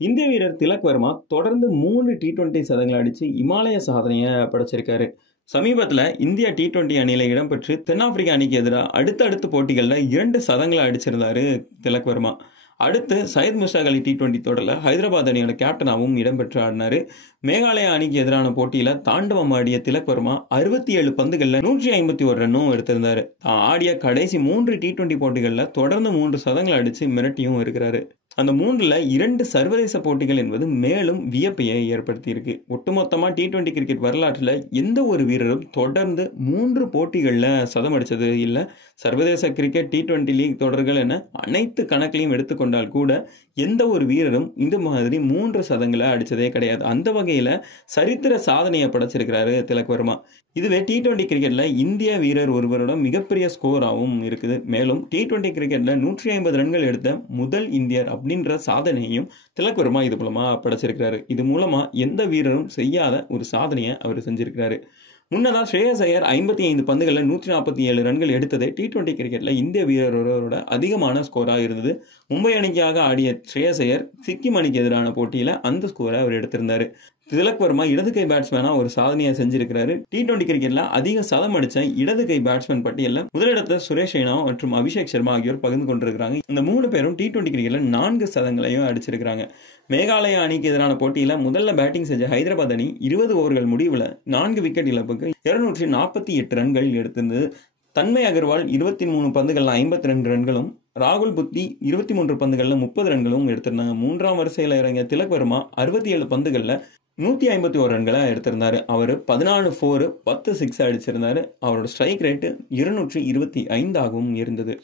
இந்திய வீரர் திலக் வர்மா தொடர்ந்து 3 T20 சதங்களை அடிச்சு இமாலய சாதனையை படைச்சிருக்காரு. சமீபத்தில் இந்தியா T20 அணியில இடம்பெற்று தென்னாப்பிரிக்கா அணிக்கு எதிராக அடுத்தடுத்த போட்டிகளில் 2 சதங்களை அடிச்சிருந்தாரு திலக் வர்மா. அடுத்து சையத் முஸ்டாக் அலி T20 தொடரில் ஹைதராபாத் அணியோட கேப்டனாகவும் இடம்பெற்று ஆடினாரு. மேகாலயா அணிக்கு எதிரான போட்டியில தாண்டவம் ஆடிய திலக் வர்மா 67 பந்துகளில் 151 ரன்னும் எடுத்திருந்தாரு. தான் ஆடிய கடைசி 3 T20 போட்டிகளில் தொடர்ந்து 3 சதங்களை அடிச்சு மிரட்டியும் இருக்கிறாரு. அந்த 3ல் 2 சர்வதேச போட்டிகள் என்பது மேலும் வியப்பையை ஏற்படுத்தியிருக்கு. ஒட்டுமொத்தமாக T20 கிரிக்கெட் வரலாற்றில் எந்த ஒரு வீரரும் தொடர்ந்து 3 போட்டிகளில் சதம் அடித்தது இல்லை. சர்வதேச கிரிக்கெட் T20 லீக் தொடர்கள் என அனைத்து கணக்கிலையும் எடுத்துக்கொண்டால் கூட எந்த ஒரு வீரரும் இந்த மாதிரி 3 சதங்களை அடித்ததே கிடையாது. அந்த வகையில் சரித்திர சாதனையை படைச்சிருக்கிறாரு திலக் வர்மா. இதுவே T20 கிரிக்கெட்ல இந்திய வீரர் ஒருவரோட மிகப்பெரிய ஸ்கோராகவும் இருக்குது. மேலும் T20 கிரிக்கெட்ல 150 ரன்கள் எடுத்த முதல் இந்தியர் அப்படின்ற சாதனையையும் திலக் வர்மா இது மூலமா படைச்சிருக்கிறாரு. இது மூலமா எந்த வீரரும் செய்யாத ஒரு சாதனையை அவர் செஞ்சிருக்கிறாரு. முன்னதாக ஸ்ரேயஸ் ஐயர் 55 பந்துகளில் 147 ரன்கள் எடுத்ததே T20 கிரிக்கெட்ல இந்திய வீரர் ஒருவரோட அதிகமான ஸ்கோராக இருந்தது. மும்பை அணிக்காக ஆடிய ஸ்ரேயஸ் ஐயர் சிக்கிம் அணிக்கு எதிரான போட்டியில அந்த ஸ்கோரை அவர் எடுத்திருந்தாரு. திலக் வர்மா இடது கை பேட்ஸ்மேனா ஒரு சாதனையை செஞ்சிருக்கிறாரு. T20 கிரிக்கெட்ல அதிக சதம் அடிச்ச இடது கை பேட்ஸ்மேன் பட்டியலில் முதலிடத்தை சுரேஷ் ரெய்னா மற்றும் அபிஷேக் சர்மா ஆகியோர் பகிர்ந்து கொண்டிருக்கிறாங்க. இந்த 3 பேரும் T20 கிரிக்கெட்ல 4 சதங்களையும் அடிச்சிருக்கிறாங்க. மேகாலயா அணிக்கு எதிரான போட்டியில முதல்ல பேட்டிங் செஞ்ச ஹைதராபாத் அணி 20 ஓவர்கள் முடிவில் 4 விக்கெட் இழப்புக்கு 248 ரன்கள் எடுத்திருந்தது. தன்மை அகர்வால் 23 பந்துகளில் 52 ரன்களும், ராகுல் புத்தி 23 பந்துகளில் 30 ரன்களும் எடுத்திருந்தாங்க. 3ஆம் வரிசையில் இறங்கிய திலக் வர்மா 67 பந்துகளில் 151 ரன்களை எடுத்திருந்தாரு. அவர் 14 4 10 6 அடிச்சிருந்தாரு. அவரோட ஸ்ட்ரைக் ரேட்டு 225 ஆகவும் இருந்தது.